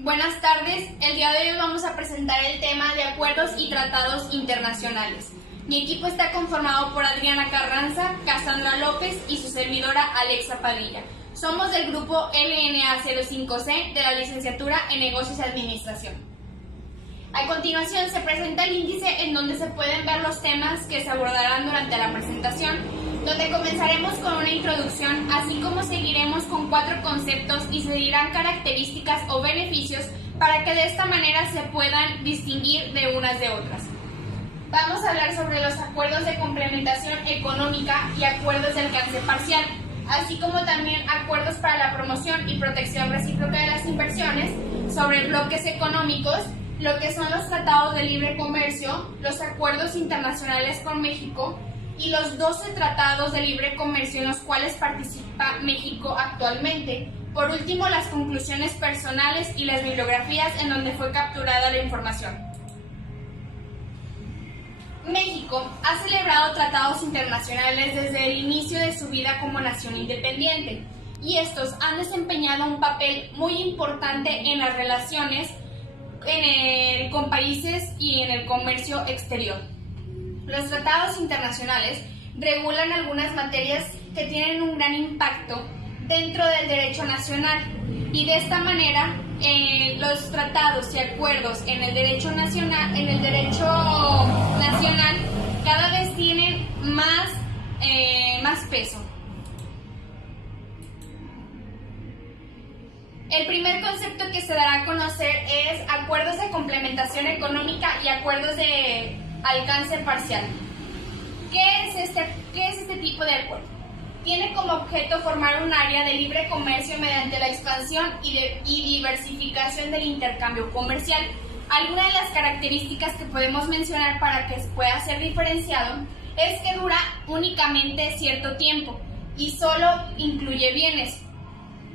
Buenas tardes, el día de hoy vamos a presentar el tema de acuerdos y tratados internacionales. Mi equipo está conformado por Adriana Carranza, Cassandra López y su servidora Alexa Padilla. Somos del grupo LNA 05C de la licenciatura en Negocios y Administración. A continuación se presenta el índice en donde se pueden ver los temas que se abordarán durante la presentación, donde comenzaremos con una introducción, así como seguiremos con 4 conceptos y se dirán características o beneficios para que de esta manera se puedan distinguir de unas de otras. Vamos a hablar sobre los acuerdos de complementación económica y acuerdos de alcance parcial, así como también acuerdos para la promoción y protección recíproca de las inversiones, sobre bloques económicos, lo que son los tratados de libre comercio, los acuerdos internacionales con México y los 12 tratados de libre comercio en los cuales participa México actualmente. Por último, las conclusiones personales y las bibliografías en donde fue capturada la información. México ha celebrado tratados internacionales desde el inicio de su vida como nación independiente, y estos han desempeñado un papel muy importante en las relaciones con países y en el comercio exterior. Los tratados internacionales regulan algunas materias que tienen un gran impacto dentro del derecho nacional, y de esta manera los tratados y acuerdos en el derecho nacional cada vez tienen más peso. El primer concepto que se dará a conocer es acuerdos de complementación económica y acuerdos de alcance parcial. ¿Qué es este tipo de acuerdo? Tiene como objeto formar un área de libre comercio mediante la expansión y diversificación del intercambio comercial. Algunas de las características que podemos mencionar para que pueda ser diferenciado es que dura únicamente cierto tiempo y solo incluye bienes.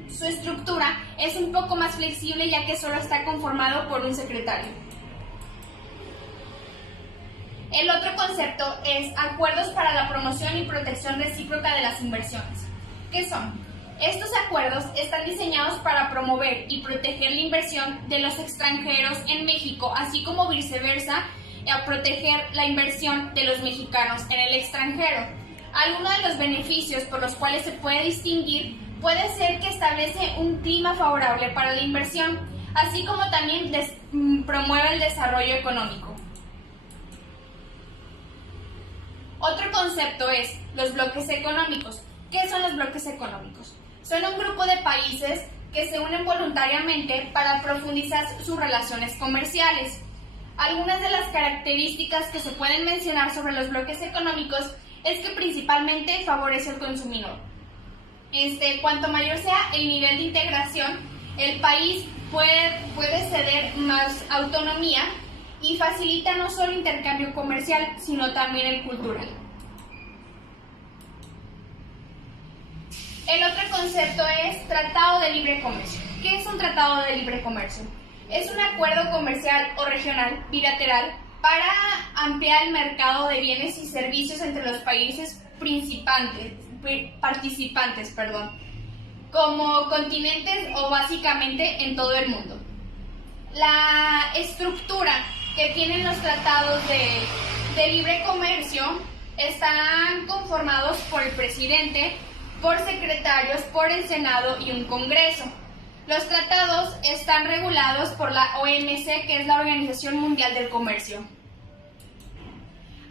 Su estructura es un poco más flexible, ya que solo está conformado por un secretario. El otro concepto es acuerdos para la promoción y protección recíproca de las inversiones. ¿Qué son? Estos acuerdos están diseñados para promover y proteger la inversión de los extranjeros en México, así como viceversa, a proteger la inversión de los mexicanos en el extranjero. Algunos de los beneficios por los cuales se puede distinguir puede ser que establece un clima favorable para la inversión, así como también promueve el desarrollo económico. Otro concepto es los bloques económicos. ¿Qué son los bloques económicos? Son un grupo de países que se unen voluntariamente para profundizar sus relaciones comerciales. Algunas de las características que se pueden mencionar sobre los bloques económicos es que principalmente favorece al consumidor. Cuanto mayor sea el nivel de integración, el país puede ceder más autonomía y facilita no solo el intercambio comercial, sino también el cultural. El otro concepto es Tratado de Libre Comercio. ¿Qué es un Tratado de Libre Comercio? Es un acuerdo comercial o regional bilateral para ampliar el mercado de bienes y servicios entre los países participantes, como continentes o básicamente en todo el mundo. La estructura que tienen los tratados de libre comercio están conformados por el presidente, por secretarios, por el Senado y un Congreso. Los tratados están regulados por la OMC, que es la Organización Mundial del Comercio.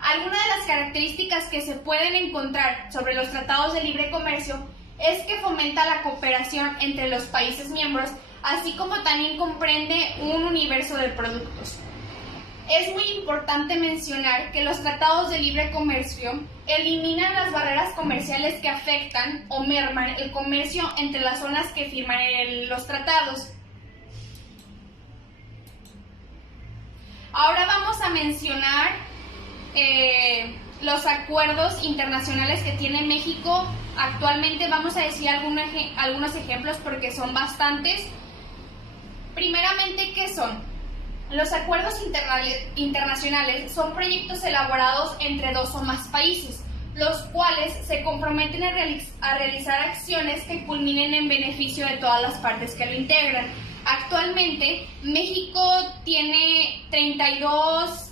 Algunas de las características que se pueden encontrar sobre los tratados de libre comercio es que fomenta la cooperación entre los países miembros, así como también comprende un universo de productos. Es muy importante mencionar que los tratados de libre comercio eliminan las barreras comerciales que afectan o merman el comercio entre las zonas que firman los tratados. Ahora vamos a mencionar los acuerdos internacionales que tiene México actualmente. Vamos a decir algunos ejemplos porque son bastantes. Primeramente, ¿qué son? Los acuerdos internacionales son proyectos elaborados entre 2 o más países, los cuales se comprometen a realizar acciones que culminen en beneficio de todas las partes que lo integran. Actualmente, México tiene 32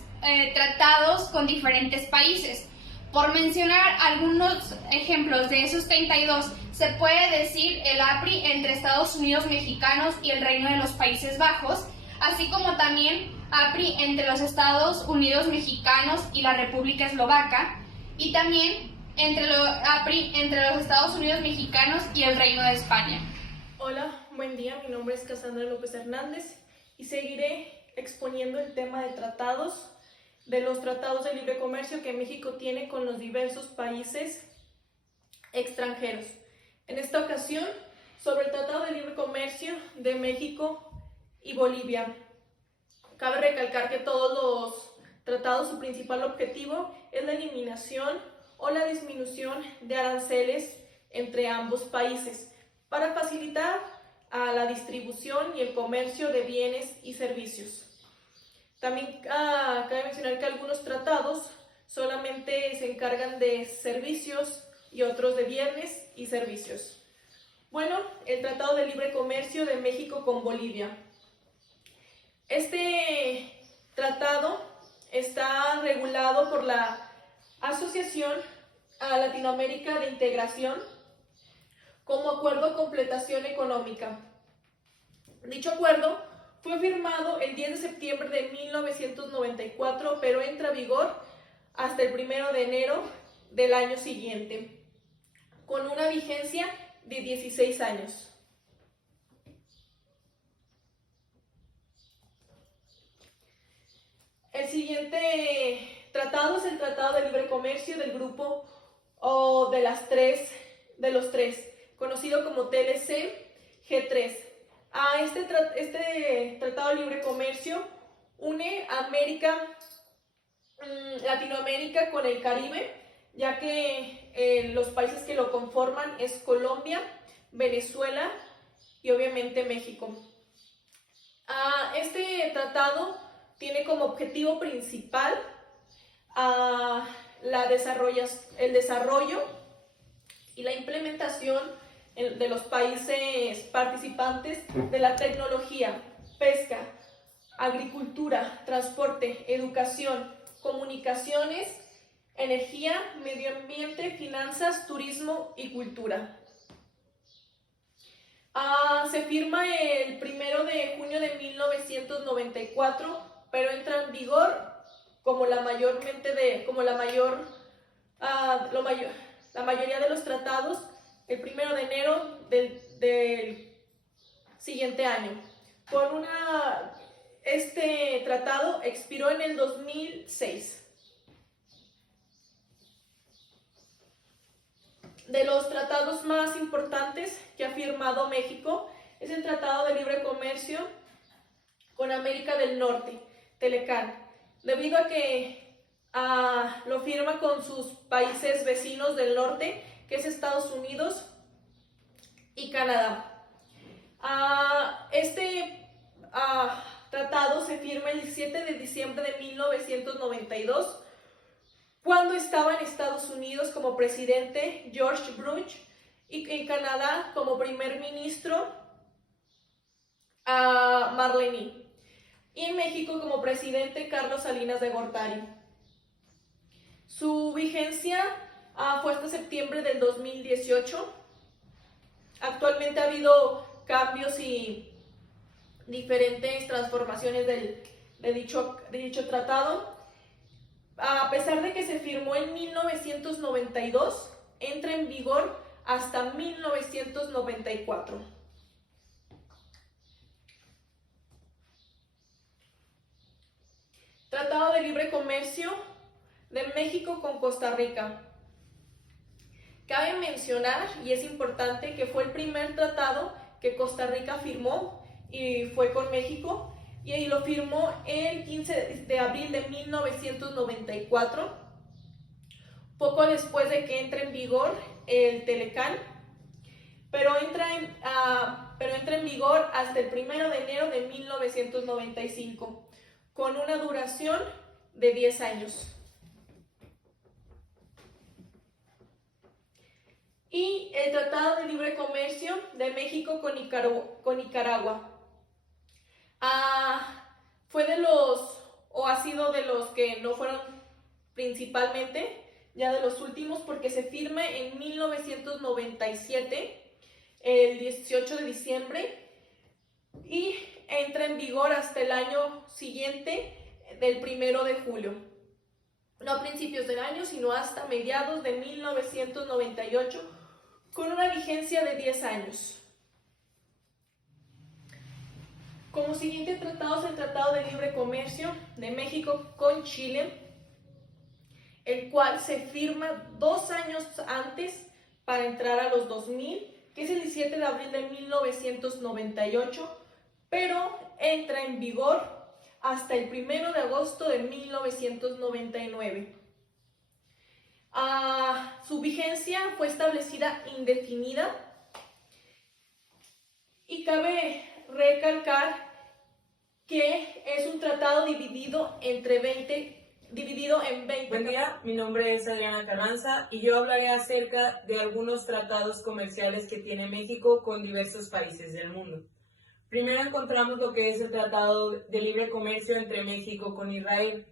tratados con diferentes países. Por mencionar algunos ejemplos de esos 32, se puede decir el APRI entre Estados Unidos mexicanos y el Reino de los Países Bajos, así como también APRI entre los Estados Unidos mexicanos y la República Eslovaca, y también APRI entre los Estados Unidos mexicanos y el Reino de España. Hola, buen día, mi nombre es Cassandra López Hernández y seguiré exponiendo el tema de los tratados de libre comercio que México tiene con los diversos países extranjeros. En esta ocasión, sobre el Tratado de Libre Comercio de México y Bolivia. Cabe recalcar que todos los tratados, su principal objetivo es la eliminación o la disminución de aranceles entre ambos países, para facilitar a la distribución y el comercio de bienes y servicios. También cabe mencionar que algunos tratados solamente se encargan de servicios y otros de bienes y servicios. Bueno, el Tratado de Libre Comercio de México con Bolivia. Este tratado está regulado por la Asociación Latinoamérica de Integración como acuerdo de completación económica. Dicho acuerdo fue firmado el 10 de septiembre de 1994, pero entra en vigor hasta el 1 de enero del año siguiente, con una vigencia de 16 años. El siguiente tratado es el Tratado de Libre Comercio del Grupo de los tres, conocido como TLC G3. Este Tratado de Libre Comercio une Latinoamérica con el Caribe, ya que los países que lo conforman es Colombia, Venezuela y obviamente México. Este tratado tiene como objetivo principal el desarrollo y la implementación de los países participantes de la tecnología, pesca, agricultura, transporte, educación, comunicaciones, energía, medio ambiente, finanzas, turismo y cultura. Se firma el 1 de junio de 1994, pero entra en vigor la mayoría de los tratados el 1 de enero del siguiente año. Este tratado expiró en el 2006. De los tratados más importantes que ha firmado México es el Tratado de Libre Comercio con América del Norte, TELECAN, debido a que lo firma con sus países vecinos del norte, que es Estados Unidos y Canadá. Este tratado se firma el 7 de diciembre de 1992, cuando estaba en Estados Unidos como presidente George Bush y en Canadá como primer ministro Marlene, y en México como presidente Carlos Salinas de Gortari. Su vigencia fue hasta septiembre del 2018. Actualmente ha habido cambios y diferentes transformaciones de dicho tratado. A pesar de que se firmó en 1992, entra en vigor hasta 1994. Tratado de Libre Comercio de México con Costa Rica. Cabe mencionar, y es importante, que fue el primer tratado que Costa Rica firmó y fue con México, y lo firmó el 15 de abril de 1994, poco después de que entre en vigor el TELECAN, pero entra en vigor hasta el 1 de enero de 1995, con una duración de 10 años. Y el Tratado de Libre Comercio de México con Nicaragua. Fue de los, o ha sido de los que no fueron principalmente, ya de los últimos, porque se firma en 1997, el 18 de diciembre, y entra en vigor hasta el año siguiente, del 1 de julio. No a principios del año, sino hasta mediados de 1998, con una vigencia de 10 años. Como siguiente tratado es el Tratado de Libre Comercio de México con Chile, el cual se firma 2 años antes para entrar a los 2000, que es el 17 de abril de 1998, pero entra en vigor hasta el 1 de agosto de 1999. Su vigencia fue establecida indefinida y cabe recalcar que es un tratado dividido en 20. Buen día, mi nombre es Adriana Carranza y yo hablaré acerca de algunos tratados comerciales que tiene México con diversos países del mundo. Primero encontramos lo que es el Tratado de Libre Comercio entre México con Israel.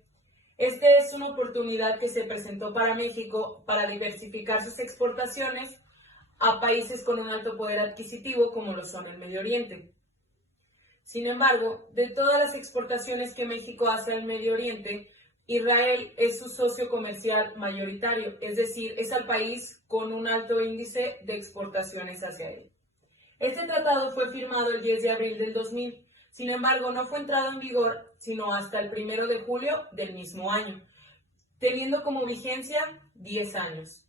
Este es una oportunidad que se presentó para México para diversificar sus exportaciones a países con un alto poder adquisitivo como lo son el Medio Oriente. Sin embargo, de todas las exportaciones que México hace al Medio Oriente, Israel es su socio comercial mayoritario, es decir, es el país con un alto índice de exportaciones hacia él. Este tratado fue firmado el 10 de abril del 2000, sin embargo, no fue entrado en vigor sino hasta el 1 de julio del mismo año, teniendo como vigencia 10 años.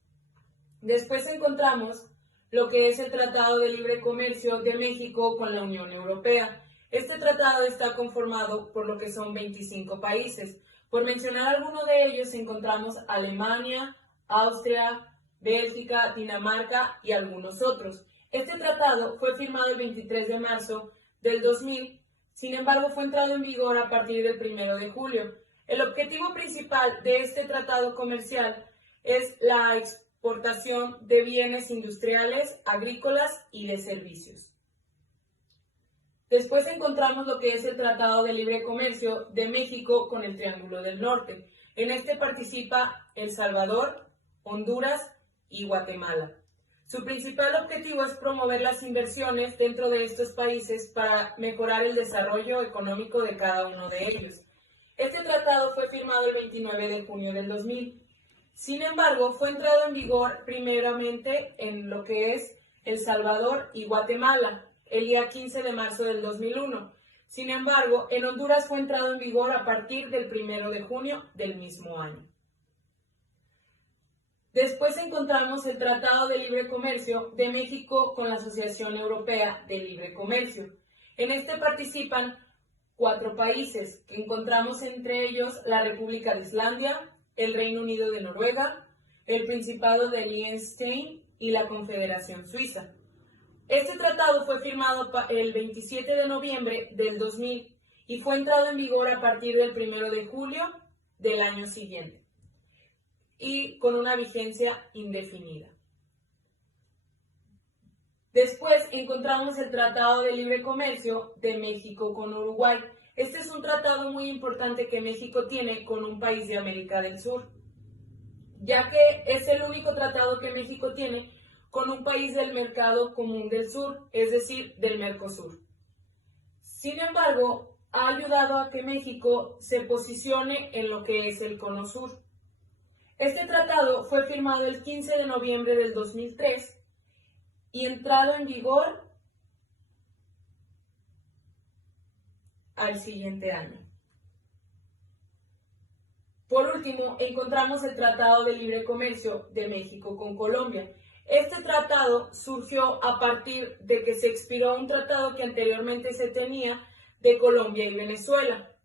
Después encontramos lo que es el Tratado de Libre Comercio de México con la Unión Europea. Este tratado está conformado por lo que son 25 países. Por mencionar alguno de ellos encontramos Alemania, Austria, Bélgica, Dinamarca y algunos otros. Este tratado fue firmado el 23 de marzo del 2000, sin embargo fue entrado en vigor a partir del 1 de julio. El objetivo principal de este tratado comercial es la exportación de bienes industriales, agrícolas y de servicios. Después encontramos lo que es el Tratado de Libre Comercio de México con el Triángulo del Norte. En este participa El Salvador, Honduras y Guatemala. Su principal objetivo es promover las inversiones dentro de estos países para mejorar el desarrollo económico de cada uno de ellos. Este tratado fue firmado el 29 de junio del 2000. Sin embargo, fue entrado en vigor primeramente en lo que es El Salvador y Guatemala el día 15 de marzo del 2001. Sin embargo, en Honduras fue entrado en vigor a partir del 1 de junio del mismo año. Después encontramos el Tratado de Libre Comercio de México con la Asociación Europea de Libre Comercio. En este participan 4 países, que encontramos entre ellos la República de Islandia, el Reino Unido de Noruega, el Principado de Liechtenstein y la Confederación Suiza. Este tratado fue firmado el 27 de noviembre del 2000 y fue entrado en vigor a partir del 1 de julio del año siguiente y con una vigencia indefinida. Después encontramos el Tratado de Libre Comercio de México con Uruguay. Este es un tratado muy importante que México tiene con un país de América del Sur, ya que es el único tratado que México tiene con un país del Mercado Común del Sur, es decir, del Mercosur. Sin embargo, ha ayudado a que México se posicione en lo que es el Cono Sur. Este tratado fue firmado el 15 de noviembre del 2003 y entrado en vigor al siguiente año. Por último, encontramos el Tratado de Libre Comercio de México con Colombia. Este tratado surgió a partir de que se expiró un tratado que anteriormente se tenía de Colombia y Venezuela.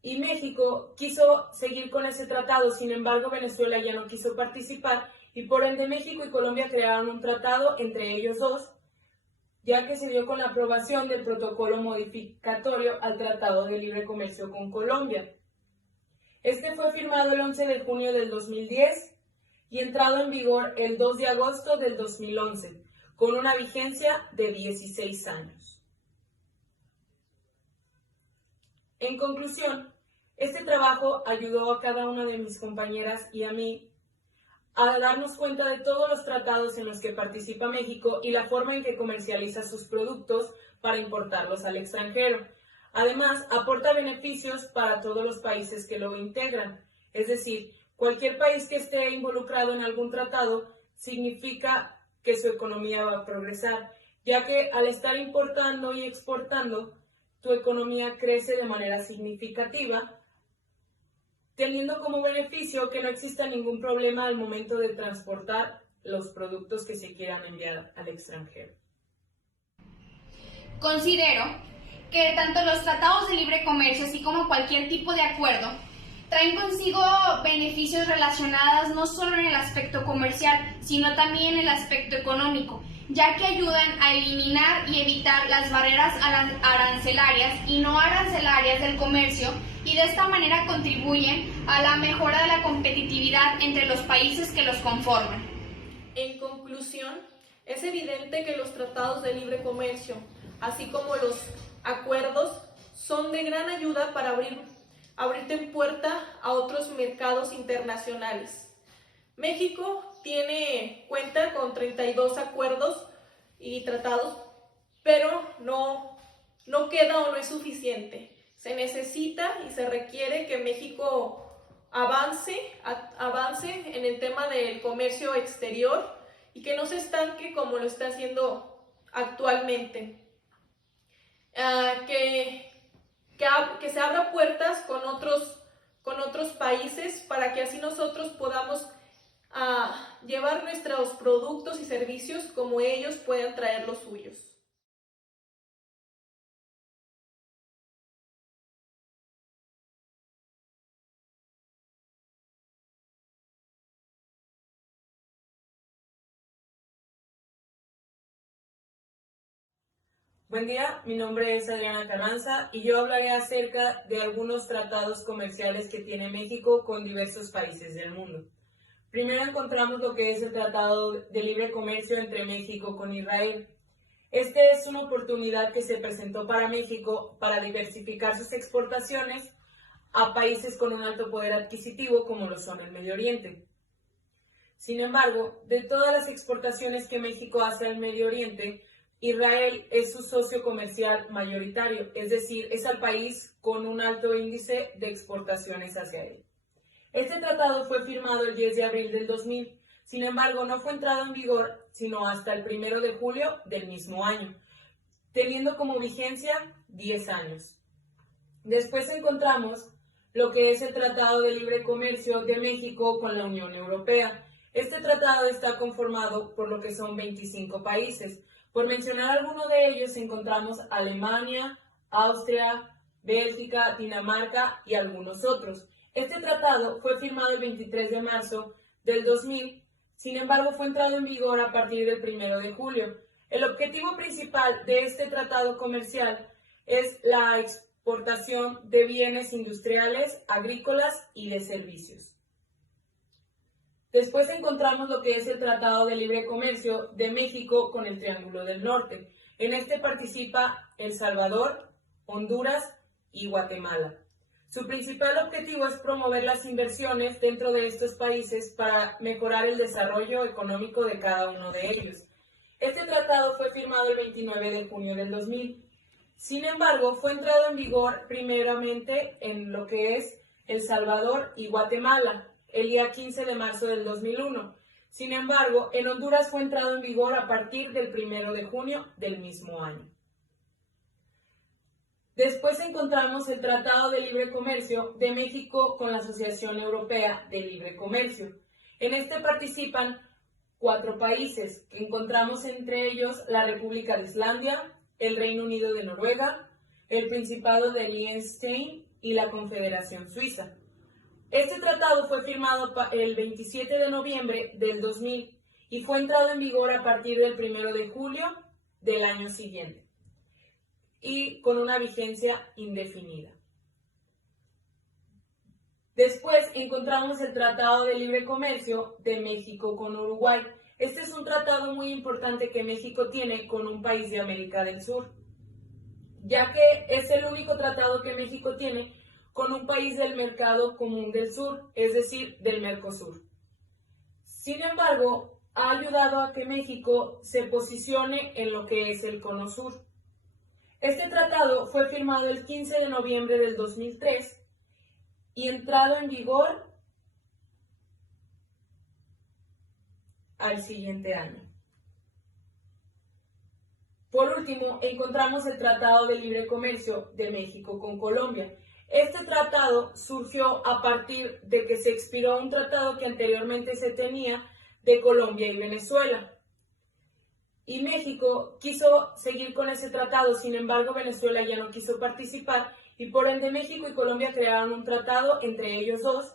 Y México quiso seguir con ese tratado, sin embargo Venezuela ya no quiso participar y por ende México y Colombia crearon un tratado entre ellos dos, ya que se dio con la aprobación del protocolo modificatorio al Tratado de Libre Comercio con Colombia. Este fue firmado el 11 de junio del 2010 y entrado en vigor el 2 de agosto del 2011, con una vigencia de 16 años. En conclusión, este trabajo ayudó a cada una de mis compañeras y a mí a darnos cuenta de todos los tratados en los que participa México y la forma en que comercializa sus productos para importarlos al extranjero. Además, aporta beneficios para todos los países que lo integran. Es decir, cualquier país que esté involucrado en algún tratado significa que su economía va a progresar, ya que al estar importando y exportando, tu economía crece de manera significativa, teniendo como beneficio que no exista ningún problema al momento de transportar los productos que se quieran enviar al extranjero. Considero que tanto los tratados de libre comercio, así como cualquier tipo de acuerdo, traen consigo beneficios relacionados no solo en el aspecto comercial, sino también en el aspecto económico, ya que ayudan a eliminar y evitar las barreras arancelarias y no arancelarias del comercio, y de esta manera contribuyen a la mejora de la competitividad entre los países que los conforman. En conclusión, es evidente que los tratados de libre comercio, así como los acuerdos, son de gran ayuda para abrirte puerta a otros mercados internacionales. México cuenta con 32 acuerdos y tratados, pero no queda o no es suficiente. Se necesita y se requiere que México avance en el tema del comercio exterior y que no se estanque como lo está haciendo actualmente. Que se abra puertas con otros países para que así nosotros podamos llevar nuestros productos y servicios como ellos puedan traer los suyos. Buen día, mi nombre es Adriana Carranza y yo hablaré acerca de algunos tratados comerciales que tiene México con diversos países del mundo. Primero encontramos lo que es el Tratado de Libre Comercio entre México con Israel. Este es una oportunidad que se presentó para México para diversificar sus exportaciones a países con un alto poder adquisitivo como lo son el Medio Oriente. Sin embargo, de todas las exportaciones que México hace al Medio Oriente, Israel es su socio comercial mayoritario, es decir, es el país con un alto índice de exportaciones hacia él. Este tratado fue firmado el 10 de abril del 2000, sin embargo no fue entrado en vigor sino hasta el 1 de julio del mismo año, teniendo como vigencia 10 años. Después encontramos lo que es el Tratado de Libre Comercio de México con la Unión Europea. Este tratado está conformado por lo que son 25 países. Por mencionar alguno de ellos encontramos Alemania, Austria, Bélgica, Dinamarca y algunos otros. Este tratado fue firmado el 23 de marzo del 2000, sin embargo fue entrado en vigor a partir del 1 de julio. El objetivo principal de este tratado comercial es la exportación de bienes industriales, agrícolas y de servicios. Después encontramos lo que es el Tratado de Libre Comercio de México con el Triángulo del Norte. En este participa El Salvador, Honduras y Guatemala. Su principal objetivo es promover las inversiones dentro de estos países para mejorar el desarrollo económico de cada uno de ellos. Este tratado fue firmado el 29 de junio del 2000. Sin embargo, fue entrado en vigor primeramente en lo que es El Salvador y Guatemala el día 15 de marzo del 2001. Sin embargo, en Honduras fue entrado en vigor a partir del 1 de junio del mismo año. Después encontramos el Tratado de Libre Comercio de México con la Asociación Europea de Libre Comercio. En este participan 4 países, que encontramos entre ellos la República de Islandia, el Reino Unido de Noruega, el Principado de Liechtenstein y la Confederación Suiza. Este tratado fue firmado el 27 de noviembre del 2000 y fue entrado en vigor a partir del 1 de julio del año siguiente y con una vigencia indefinida. Después encontramos el Tratado de Libre Comercio de México con Uruguay. Este es un tratado muy importante que México tiene con un país de América del Sur, ya que es el único tratado que México tiene con un país del Mercado Común del Sur, es decir, del Mercosur. Sin embargo, ha ayudado a que México se posicione en lo que es el Cono Sur. Este tratado fue firmado el 15 de noviembre del 2003 y entrado en vigor al siguiente año. Por último, encontramos el Tratado de Libre Comercio de México con Colombia. Este tratado surgió a partir de que se expiró un tratado que anteriormente se tenía de Colombia y Venezuela. Y México quiso seguir con ese tratado, sin embargo Venezuela ya no quiso participar y por ende México y Colombia crearon un tratado entre ellos dos,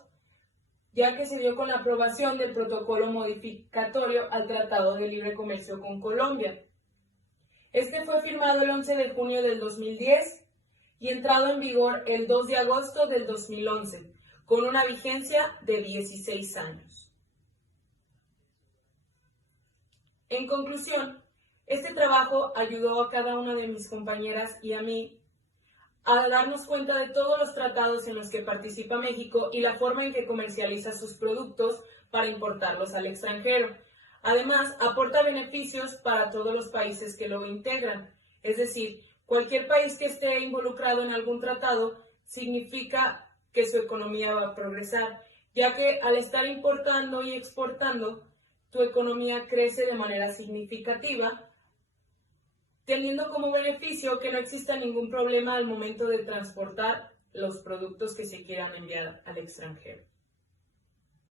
ya que se dio con la aprobación del protocolo modificatorio al Tratado de Libre Comercio con Colombia. Este fue firmado el 11 de junio del 2010 y entrado en vigor el 2 de agosto del 2011, con una vigencia de 16 años. En conclusión, este trabajo ayudó a cada una de mis compañeras y a mí a darnos cuenta de todos los tratados en los que participa México y la forma en que comercializa sus productos para importarlos al extranjero. Además, aporta beneficios para todos los países que lo integran. Es decir, cualquier país que esté involucrado en algún tratado significa que su economía va a progresar, ya que al estar importando y exportando, tu economía crece de manera significativa, teniendo como beneficio que no exista ningún problema al momento de transportar los productos que se quieran enviar al extranjero.